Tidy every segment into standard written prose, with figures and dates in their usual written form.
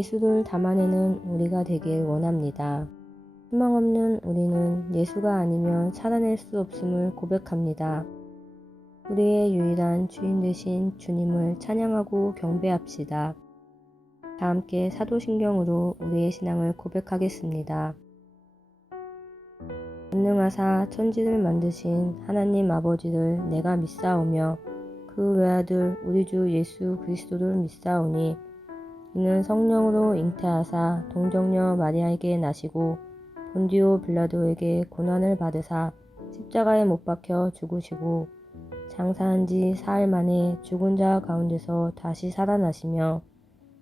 예수를 담아내는 우리가 되길 원합니다. 희망 없는 우리는 예수가 아니면 살아낼 수 없음을 고백합니다. 우리의 유일한 주인 되신 주님을 찬양하고 경배합시다. 다 함께 사도신경으로 우리의 신앙을 고백하겠습니다. 전능하사 천지를 만드신 하나님 아버지를 내가 믿사오며 그 외아들 우리 주 예수 그리스도를 믿사오니 이는 성령으로 잉태하사 동정녀 마리아에게 나시고 본디오 빌라도에게 고난을 받으사 십자가에 못 박혀 죽으시고 장사한 지 사흘 만에 죽은 자 가운데서 다시 살아나시며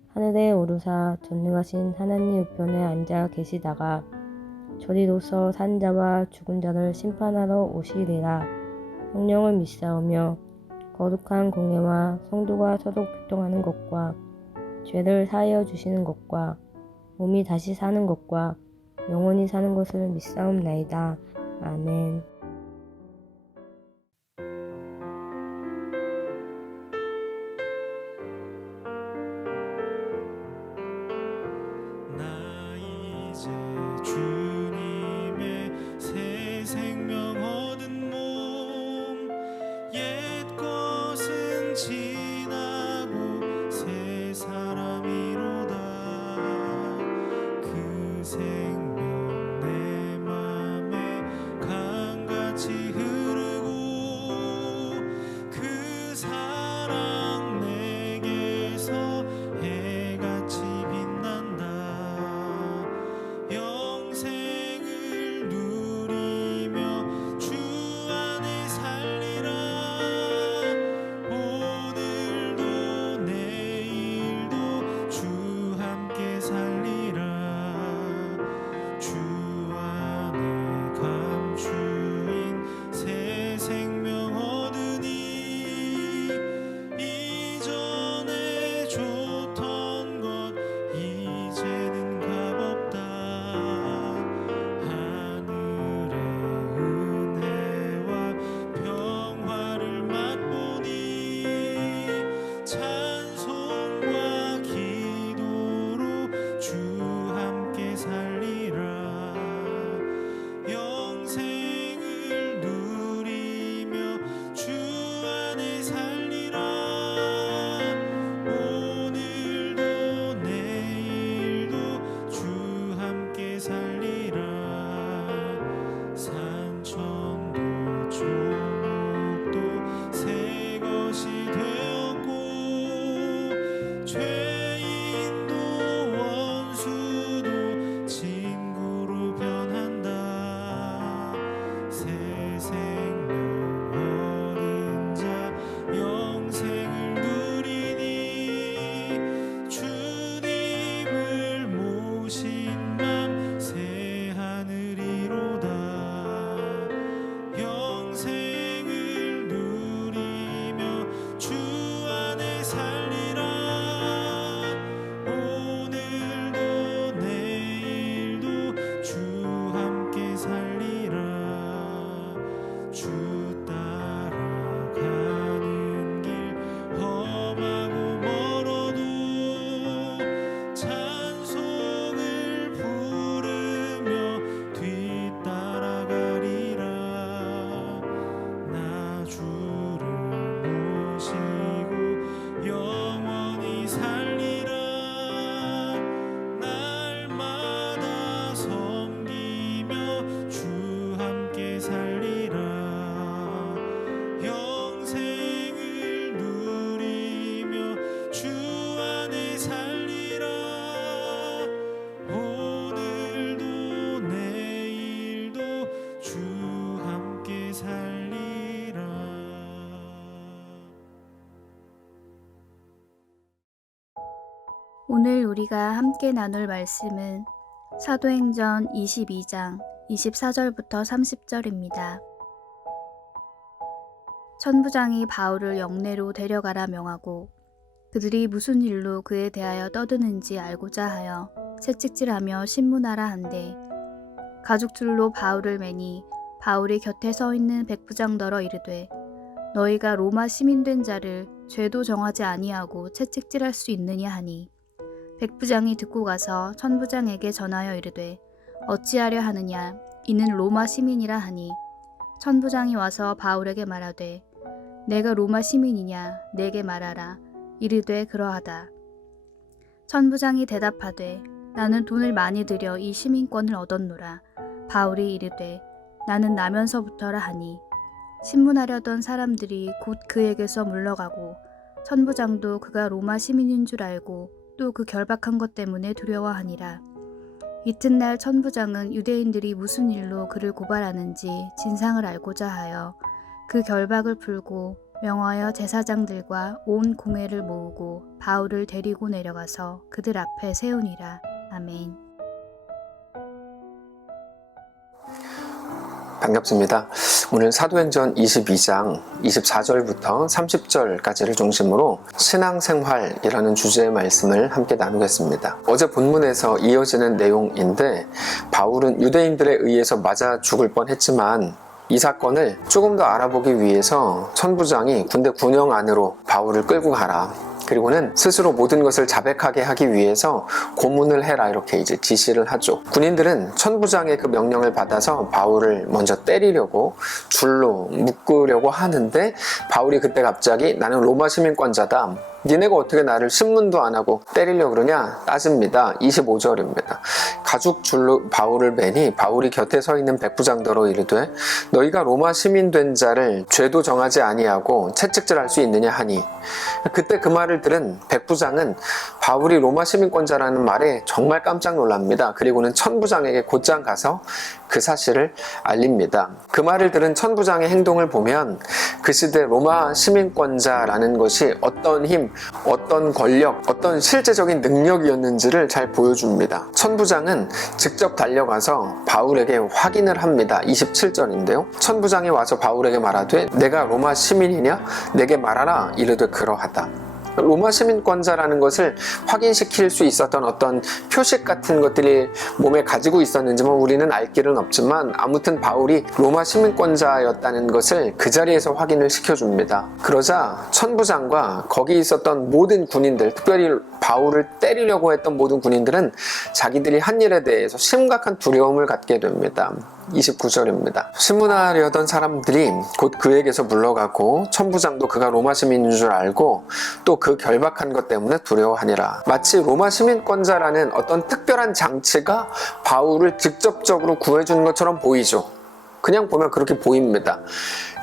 하늘에 오르사 전능하신 하나님 우편에 앉아 계시다가 저리로서 산 자와 죽은 자를 심판하러 오시리라. 성령을 믿사오며 거룩한 공예와 성도가 서로 교통하는 것과 죄를 사하여 주시는 것과 몸이 다시 사는 것과 영원히 사는 것을 믿사옵나이다. 아멘. 나 이제 주님의 새 생명 얻은 몸 옛 것은 지나고 새 사람이로다. 그 생명 내 맘에 강같이 흐르고 그 사랑 내게서 해같이 빛난다. 영생을 누리며 주 안에 살리라. 오늘도 내일도 주 함께 살리라. 주 안에 감추인 새 생명 얻으니 이전에 좋던 것 이제는 값없다. 하늘의 은혜와 평화를 맛보니 찬송과 기도로 주 함께 살리라. 영생을 누리며 주 안에 살리라. 오늘도 내일도 주 함께 살리라. 산천도 조목도 새 것이 되었고 죄인도 원수도 친구로 변한다. 새 생명 얻은 자 영생을 누리니 주님을 모신 맘 새 하늘이로다. 영생을 누리며 주 안에 살리라. 오늘도 내일도 주 함께 살리라. 주 따라가는 길 험하고 멀어도 찬송을 부르며 뒤따라가리라. 나 주를 모시고 영원히 살리라. 날마다 섬기며 주 함께 살리라. 영생을 누리며 주 안에 살리라. 오늘도 내일도 주 함께 살리라. 오늘 우리가 함께 나눌 말씀은 사도행전 22장 24절부터 30절입니다. 천부장이 바울을 영내로 데려가라 명하고 그들이 무슨 일로 그에 대하여 떠드는지 알고자 하여 채찍질하며 신문하라 한데 가죽줄로 바울을 매니 바울이 곁에 서 있는 백부장더러 이르되 너희가 로마 시민된 자를 죄도 정하지 아니하고 채찍질할 수 있느냐 하니 백부장이 듣고 가서 천부장에게 전하여 이르되 어찌하려 하느냐 이는 로마 시민이라 하니 천부장이 와서 바울에게 말하되 내가 로마 시민이냐 내게 말하라. 이르되 그러하다. 천부장이 대답하되 나는 돈을 많이 들여 이 시민권을 얻었노라. 바울이 이르되 나는 나면서부터라 하니 신문하려던 사람들이 곧 그에게서 물러가고 천부장도 그가 로마 시민인 줄 알고 또 그 결박한 것 때문에 두려워하니라. 이튿날 천부장은 유대인들이 무슨 일로 그를 고발하는지 진상을 알고자 하여 그 결박을 풀고 명하여 제사장들과 온 공회를 모으고 바울을 데리고 내려가서 그들 앞에 세우니라. 아멘. 반갑습니다. 오늘 사도행전 22장 24절부터 30절까지를 중심으로 신앙생활이라는 주제의 말씀을 함께 나누겠습니다. 어제 본문에서 이어지는 내용인데 바울은 유대인들에 의해서 맞아 죽을 뻔했지만 이 사건을 조금 더 알아보기 위해서 천부장이 군대 군영 안으로 바울을 끌고 가라. 그리고는 스스로 모든 것을 자백하게 하기 위해서 고문을 해라 이렇게 이제 지시를 하죠. 군인들은 천부장의 그 명령을 받아서 바울을 먼저 때리려고 줄로 묶으려고 하는데 바울이 그때 갑자기 나는 로마 시민권자다. 니네가 어떻게 나를 신문도 안 하고 때리려고 그러냐 따집니다. 25절입니다. 가죽 줄로 바울을 매니 바울이 곁에 서 있는 백부장더러 이르되 너희가 로마 시민 된 자를 죄도 정하지 아니하고 채찍질할 수 있느냐 하니 그때 그 말을 들은 백부장은 바울이 로마 시민권자라는 말에 정말 깜짝 놀랍니다. 그리고는 천부장에게 곧장 가서 그 사실을 알립니다. 그 말을 들은 천부장의 행동을 보면 그 시대 로마 시민권자라는 것이 어떤 힘, 어떤 권력, 어떤 실제적인 능력이었는지를 잘 보여줍니다. 천부장은 직접 달려가서 바울에게 확인을 합니다. 27절인데요. 천부장이 와서 바울에게 말하되 내가 로마 시민이냐? 내게 말하라. 이르되 그러하다. 로마 시민권자라는 것을 확인시킬 수 있었던 어떤 표식 같은 것들이 몸에 가지고 있었는지만 우리는 알 길은 없지만 아무튼 바울이 로마 시민권자였다는 것을 그 자리에서 확인을 시켜줍니다. 그러자 천부장과 거기 있었던 모든 군인들, 특별히 바울을 때리려고 했던 모든 군인들은 자기들이 한 일에 대해서 심각한 두려움을 갖게 됩니다. 29절입니다. 신문하려던 사람들이 곧 그에게서 물러가고 천부장도 그가 로마 시민인 줄 알고 또 그 결박한 것 때문에 두려워하니라. 마치 로마 시민권자라는 어떤 특별한 장치가 바울을 직접적으로 구해주는 것처럼 보이죠. 그냥 보면 그렇게 보입니다.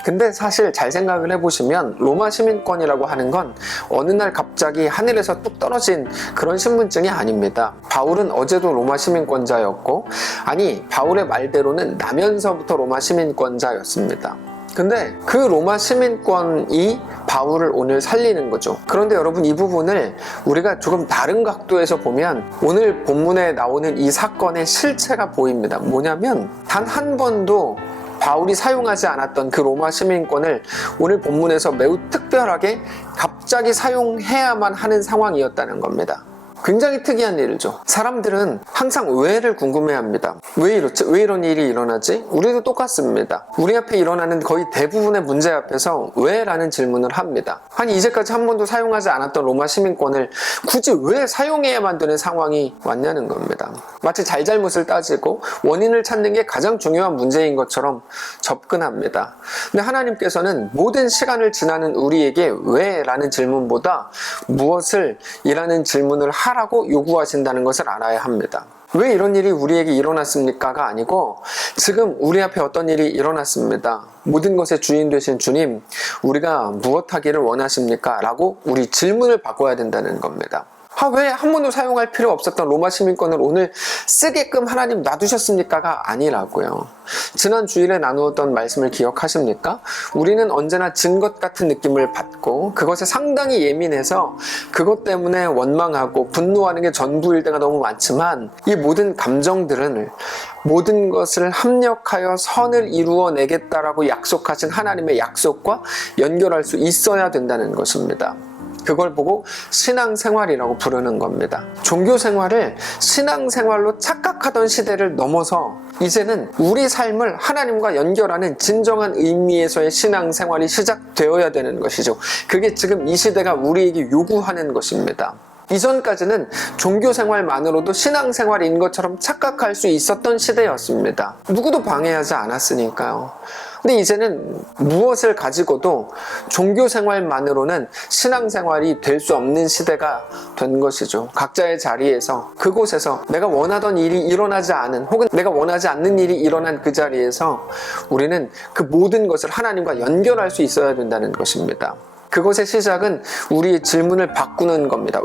근데 사실 잘 생각을 해보시면 로마 시민권이라고 하는 건 어느 날 갑자기 하늘에서 뚝 떨어진 그런 신분증이 아닙니다. 바울은 어제도 로마 시민권자였고 아니 바울의 말대로는 나면서부터 로마 시민권자였습니다. 근데 그 로마 시민권이 바울을 오늘 살리는 거죠. 그런데 여러분 이 부분을 우리가 조금 다른 각도에서 보면 오늘 본문에 나오는 이 사건의 실체가 보입니다. 뭐냐면 단 한 번도 바울이 사용하지 않았던 그 로마 시민권을 오늘 본문에서 매우 특별하게 갑자기 사용해야만 하는 상황이었다는 겁니다. 굉장히 특이한 일이죠. 사람들은 항상 왜를 궁금해합니다. 왜 이렇지? 왜 이런 일이 일어나지? 우리도 똑같습니다. 우리 앞에 일어나는 거의 대부분의 문제 앞에서 왜? 라는 질문을 합니다. 아니 이제까지 한 번도 사용하지 않았던 로마 시민권을 굳이 왜 사용해야만 되는 상황이 왔냐는 겁니다. 마치 잘잘못을 따지고 원인을 찾는 게 가장 중요한 문제인 것처럼 접근합니다. 근데 하나님께서는 모든 시간을 지나는 우리에게 왜? 라는 질문보다 무엇을? 이라는 질문을 하라고 요구하신다는 것을 알아야 합니다. 왜 이런 일이 우리에게 일어났습니까가 아니고 지금 우리 앞에 어떤 일이 일어났습니다. 모든 것의 주인 되신 주님, 우리가 무엇 하기를 원하십니까? 라고 우리 질문을 바꿔야 된다는 겁니다. 왜 한 번도 사용할 필요 없었던 로마 시민권을 오늘 쓰게끔 하나님 놔두셨습니까가 아니라고요. 지난 주일에 나누었던 말씀을 기억하십니까? 우리는 언제나 진 것 같은 느낌을 받고 그것에 상당히 예민해서 그것 때문에 원망하고 분노하는 게 전부일 때가 너무 많지만 이 모든 감정들은 모든 것을 합력하여 선을 이루어내겠다라고 약속하신 하나님의 약속과 연결할 수 있어야 된다는 것입니다. 그걸 보고 신앙생활이라고 부르는 겁니다. 종교생활을 신앙생활로 착각하던 시대를 넘어서 이제는 우리 삶을 하나님과 연결하는 진정한 의미에서의 신앙생활이 시작되어야 되는 것이죠. 그게 지금 이 시대가 우리에게 요구하는 것입니다. 이전까지는 종교 생활만으로도 신앙 생활인 것처럼 착각할 수 있었던 시대였습니다. 누구도 방해하지 않았으니까요. 근데 이제는 무엇을 가지고도 종교 생활만으로는 신앙 생활이 될 수 없는 시대가 된 것이죠. 각자의 자리에서, 그곳에서 내가 원하던 일이 일어나지 않은, 혹은 내가 원하지 않는 일이 일어난 그 자리에서 우리는 그 모든 것을 하나님과 연결할 수 있어야 된다는 것입니다. 그것의 시작은 우리의 질문을 바꾸는 겁니다.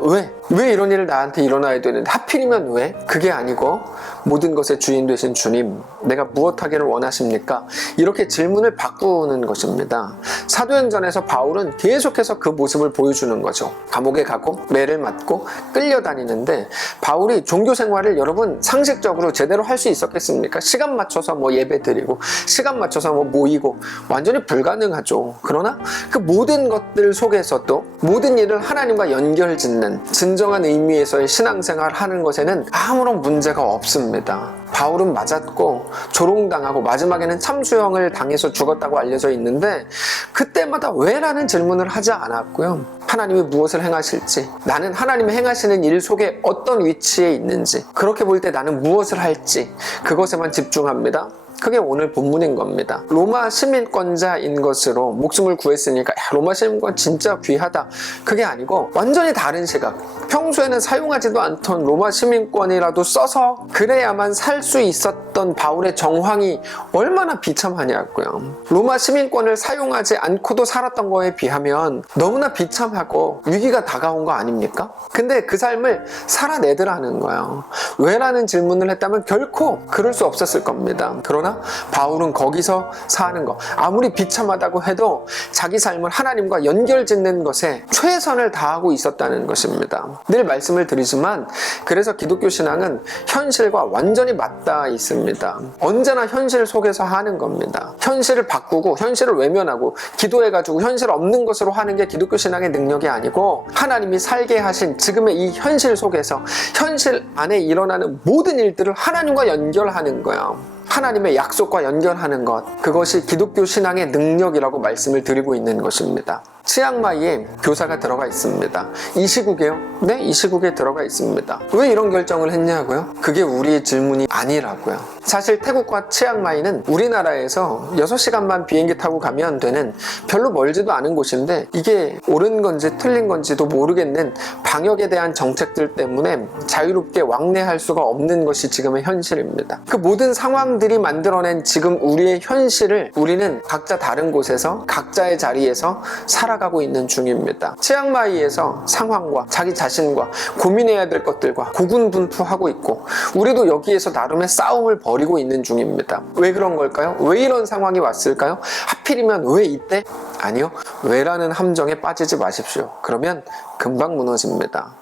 왜 이런 일을 나한테 일어나야 되는데, 하필이면 왜? 그게 아니고 모든 것의 주인 되신 주님, 내가 무엇하기를 원하십니까? 이렇게 질문을 바꾸는 것입니다. 사도행전에서 바울은 계속해서 그 모습을 보여주는 거죠. 감옥에 가고 매를 맞고 끌려다니는데, 바울이 종교 생활을 여러분 상식적으로 제대로 할 수 있었겠습니까? 시간 맞춰서 예배 드리고 시간 맞춰서 모이고 완전히 불가능하죠. 그러나 그 모든 것들 속에서도 모든 일을 하나님과 연결 짓는 진정한 의미에서의 신앙생활을 하는 것에는 아무런 문제가 없습니다. 바울은 맞았고 조롱당하고 마지막에는 참수형을 당해서 죽었다고 알려져 있는데, 그때마다 왜? 라는 질문을 하지 않았고요. 하나님이 무엇을 행하실지, 나는 하나님이 행하시는 일 속에 어떤 위치에 있는지, 그렇게 볼 때 나는 무엇을 할지, 그것에만 집중합니다. 그게 오늘 본문인 겁니다. 로마 시민권자인 것으로 목숨을 구했으니까 로마 시민권 진짜 귀하다, 그게 아니고 완전히 다른 시각. 평소에는 사용하지도 않던 로마 시민권이라도 써서 그래야만 살 수 있었던 바울의 정황이 얼마나 비참하냐고요. 로마 시민권을 사용하지 않고도 살았던 거에 비하면 너무나 비참하고 위기가 다가온 거 아닙니까? 근데 그 삶을 살아내더라는 거예요. 왜라는 질문을 했다면 결코 그럴 수 없었을 겁니다. 그러나 바울은 거기서 사는 거, 아무리 비참하다고 해도 자기 삶을 하나님과 연결짓는 것에 최선을 다하고 있었다는 것입니다. 늘 말씀을 드리지만, 그래서 기독교 신앙은 현실과 완전히 맞닿아 있습니다. 언제나 현실 속에서 하는 겁니다. 현실을 바꾸고 현실을 외면하고 기도해가지고 현실 없는 것으로 하는 게 기독교 신앙의 능력이 아니고, 하나님이 살게 하신 지금의 이 현실 속에서 현실 안에 일어나는 모든 일들을 하나님과 연결하는 거예요. 하나님의 약속과 연결하는 것, 그것이 기독교 신앙의 능력이라고 말씀을 드리고 있는 것입니다. 치앙마이에 교사가 들어가 있습니다. 이 시국에요? 네, 이 시국에 들어가 있습니다. 왜 이런 결정을 했냐고요? 그게 우리의 질문이 아니라고요. 사실 태국과 치앙마이는 우리나라에서 6시간만 비행기 타고 가면 되는 별로 멀지도 않은 곳인데, 이게 옳은 건지 틀린 건지도 모르겠는 방역에 대한 정책들 때문에 자유롭게 왕래할 수가 없는 것이 지금의 현실입니다. 그 모든 상황들이 만들어낸 지금 우리의 현실을 우리는 각자 다른 곳에서 각자의 자리에서 살아가고 있는 중입니다. 치앙마이에서 상황과 자기 자신과 고민해야 될 것들과 고군분투하고 있고, 우리도 여기에서 나름의 싸움을 벌이고 있는 중입니다. 왜 그런 걸까요? 왜 이런 상황이 왔을까요? 하필이면 왜 이때? 아니요, 왜라는 함정에 빠지지 마십시오. 그러면 금방 무너집니다.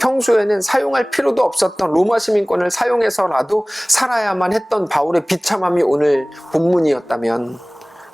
평소에는 사용할 필요도 없었던 로마 시민권을 사용해서라도 살아야만 했던 바울의 비참함이 오늘 본문이었다면,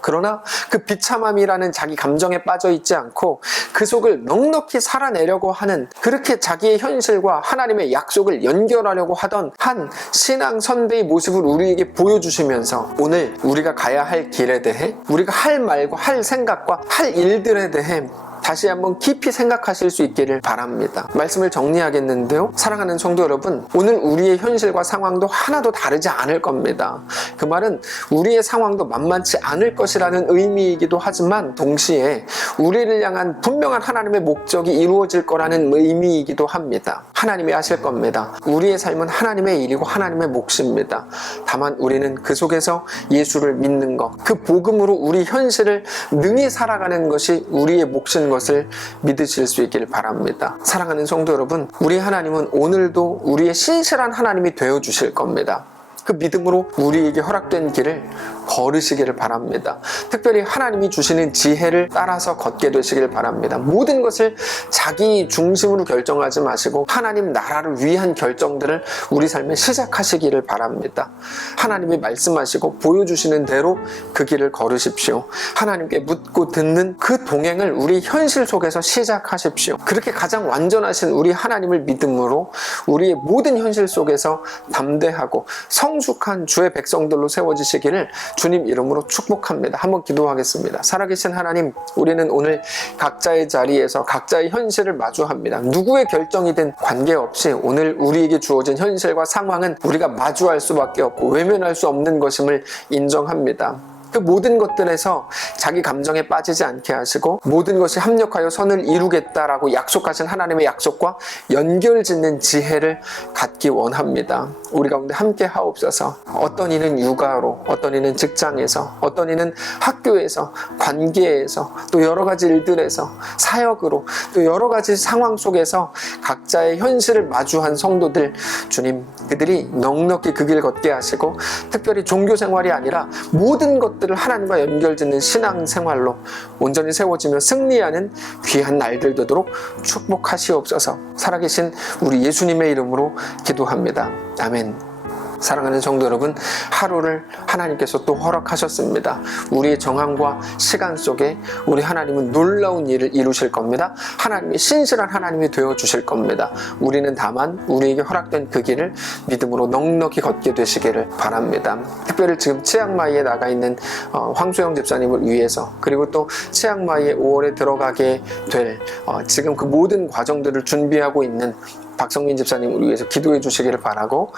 그러나 그 비참함이라는 자기 감정에 빠져 있지 않고 그 속을 넉넉히 살아내려고 하는, 그렇게 자기의 현실과 하나님의 약속을 연결하려고 하던 한 신앙 선배의 모습을 우리에게 보여주시면서, 오늘 우리가 가야 할 길에 대해, 우리가 할 말과 할 생각과 할 일들에 대해 다시 한번 깊이 생각하실 수 있기를 바랍니다. 말씀을 정리하겠는데요, 사랑하는 성도 여러분, 오늘 우리의 현실과 상황도 하나도 다르지 않을 겁니다. 그 말은 우리의 상황도 만만치 않을 것이라는 의미이기도 하지만, 동시에 우리를 향한 분명한 하나님의 목적이 이루어질 거라는 의미이기도 합니다. 하나님이 하실 겁니다. 우리의 삶은 하나님의 일이고 하나님의 몫입니다. 다만 우리는 그 속에서 예수를 믿는 것, 그 복음으로 우리 현실을 능히 살아가는 것이 우리의 몫인 것을 믿으실 수 있기를 바랍니다. 사랑하는 성도 여러분, 우리 하나님은 오늘도 우리의 신실한 하나님이 되어주실 겁니다. 그 믿음으로 우리에게 허락된 길을 걸으시기를 바랍니다. 특별히 하나님이 주시는 지혜를 따라서 걷게 되시기를 바랍니다. 모든 것을 자기 중심으로 결정하지 마시고 하나님 나라를 위한 결정들을 우리 삶에 시작하시기를 바랍니다. 하나님이 말씀하시고 보여주시는 대로 그 길을 걸으십시오. 하나님께 묻고 듣는 그 동행을 우리 현실 속에서 시작하십시오. 그렇게 가장 완전하신 우리 하나님을 믿음으로 우리의 모든 현실 속에서 담대하고 성숙한 주의 백성들로 세워지시기를 주님 이름으로 축복합니다. 한번 기도하겠습니다. 살아계신 하나님, 우리는 오늘 각자의 자리에서 각자의 현실을 마주합니다. 누구의 결정이든 관계없이 오늘 우리에게 주어진 현실과 상황은 우리가 마주할 수밖에 없고 외면할 수 없는 것임을 인정합니다. 그 모든 것들에서 자기 감정에 빠지지 않게 하시고 모든 것이 합력하여 선을 이루겠다라고 약속하신 하나님의 약속과 연결짓는 지혜를 갖기 원합니다. 우리 가운데 함께 하옵소서. 어떤 이는 육아로, 어떤 이는 직장에서, 어떤 이는 학교에서, 관계에서, 또 여러 가지 일들에서, 사역으로, 또 여러 가지 상황 속에서 각자의 현실을 마주한 성도들, 주님, 그들이 넉넉히 그 길 걷게 하시고 특별히 종교 생활이 아니라 모든 것들을 하나님과 연결짓는 신앙생활로 온전히 세워지며 승리하는 귀한 날들 되도록 축복하시옵소서. 살아계신 우리 예수님의 이름으로 기도합니다. 아멘. 사랑하는 성도 여러분, 하루를 하나님께서 또 허락하셨습니다. 우리의 정황과 시간 속에 우리 하나님은 놀라운 일을 이루실 겁니다. 하나님이 신실한 하나님이 되어주실 겁니다. 우리는 다만 우리에게 허락된 그 길을 믿음으로 넉넉히 걷게 되시기를 바랍니다. 특별히 지금 치앙마이에 나가 있는 황소영 집사님을 위해서, 그리고 또 치앙마이에 5월에 들어가게 될 지금 그 모든 과정들을 준비하고 있는 박성민 집사님을 위해서 기도해 주시기를 바라고,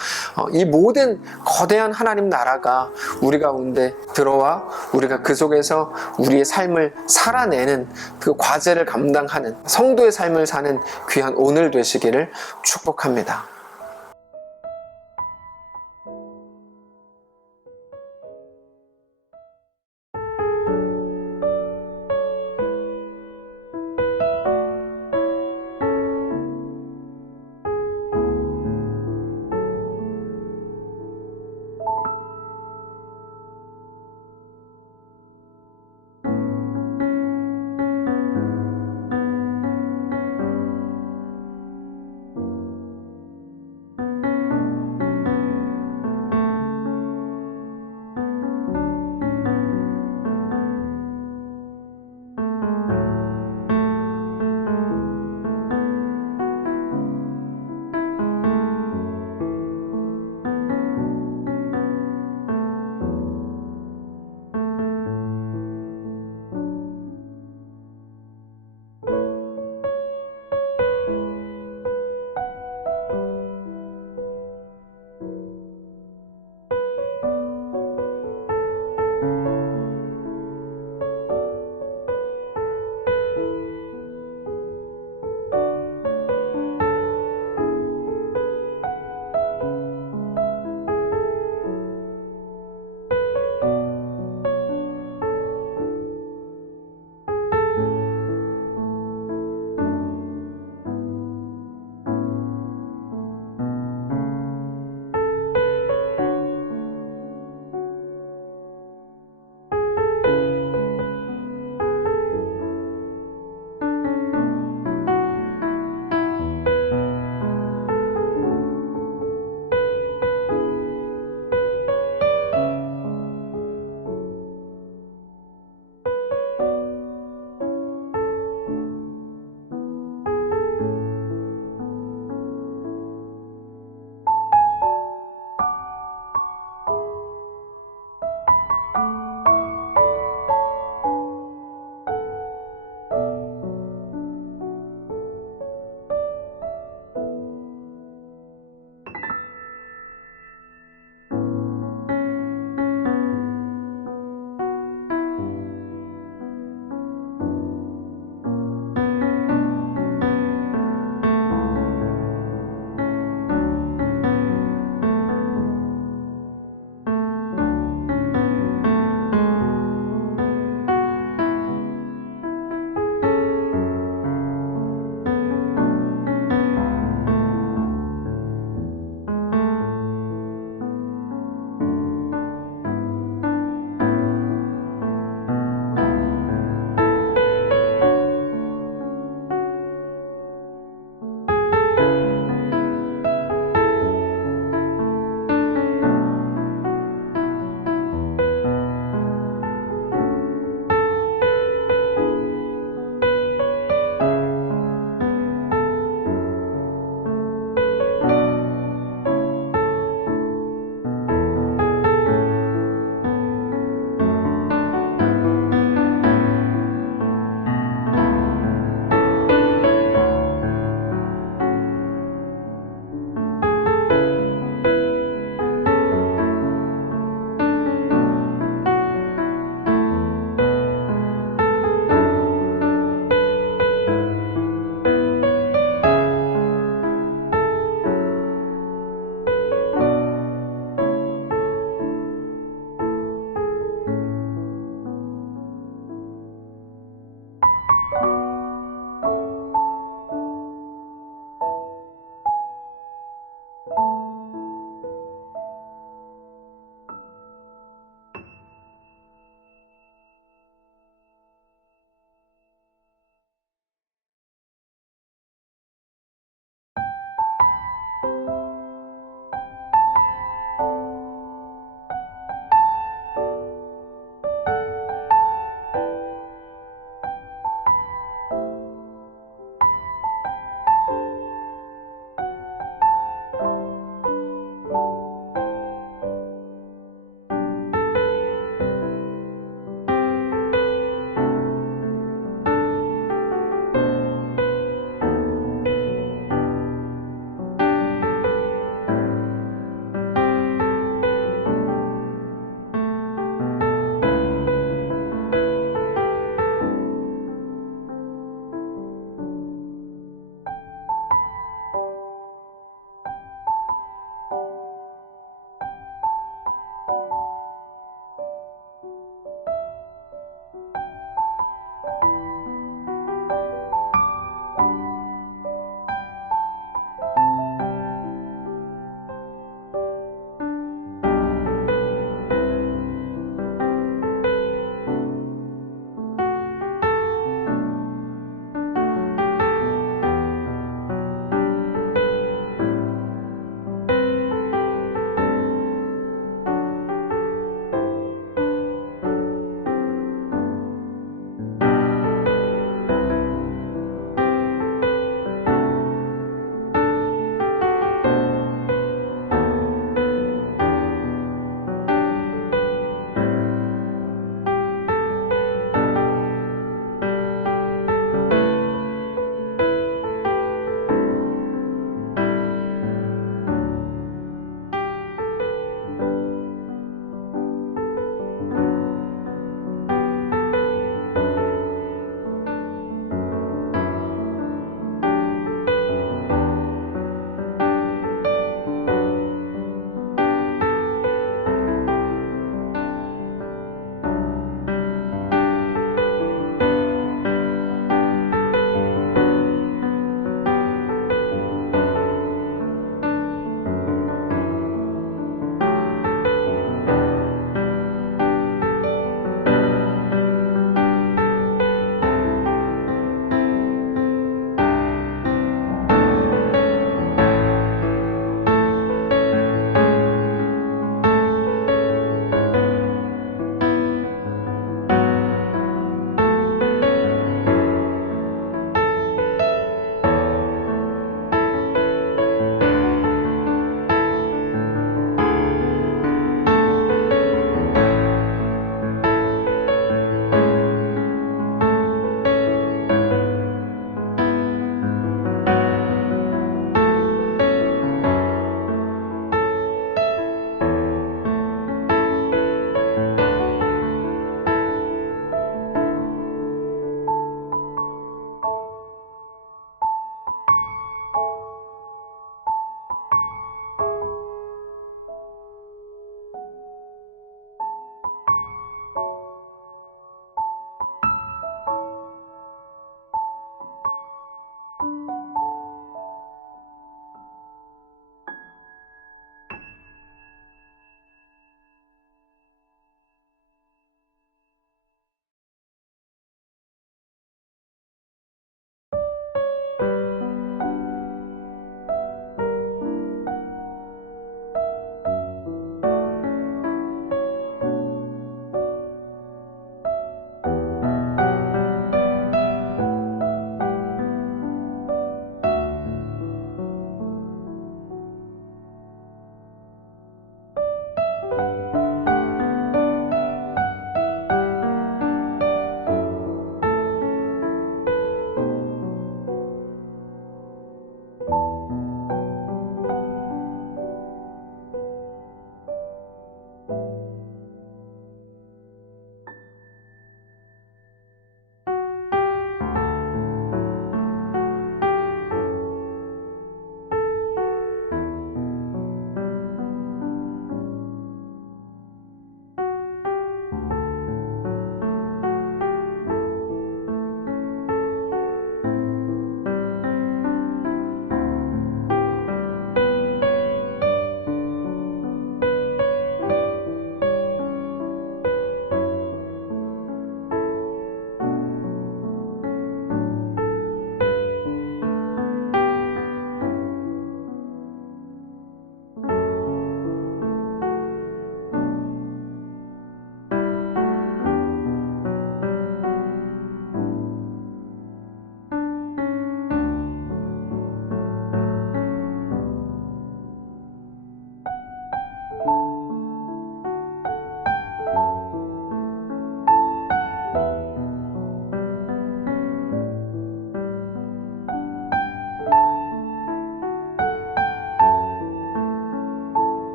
이 모든 거대한 하나님 나라가 우리 가운데 들어와 우리가 그 속에서 우리의 삶을 살아내는 그 과제를 감당하는 성도의 삶을 사는 귀한 오늘 되시기를 축복합니다.